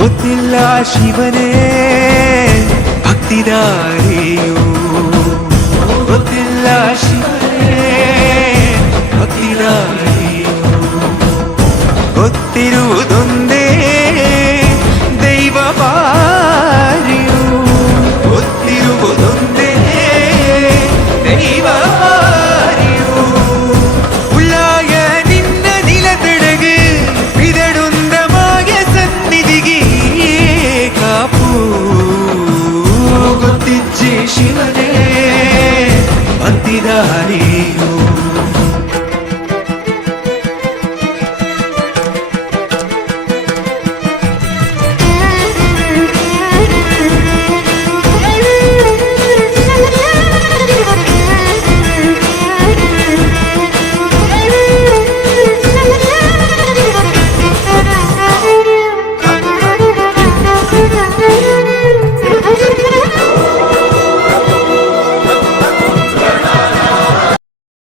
ಗೊತ್ತಿಲ್ಲ ಶಿವನೇ ಭಕ್ತಿದಾರಿಯು, ಗೊತ್ತಿಲ್ಲ ಶಿವನೇ ಭಕ್ತಿದಾರಿಯು. ಗೊತ್ತಿರುವುದೊಂದೇ ದೈವ ಬಾರಿಯು, ಗೊತ್ತಿರುವುದೊಂದೇ ದೈವ ಬಾರಿಯು. ಉಳ್ಳಾಯ ನಿನ್ನ ನಿಲತಡಗು ಬಿದಡುಂದಮಾಯ ಸನ್ನಿಧಿಗೆ ಕಾಪು. ಗೊತ್ತಿಜ್ಜೆ ಶಿವನೇ ಭಕ್ತಿದಾರಿ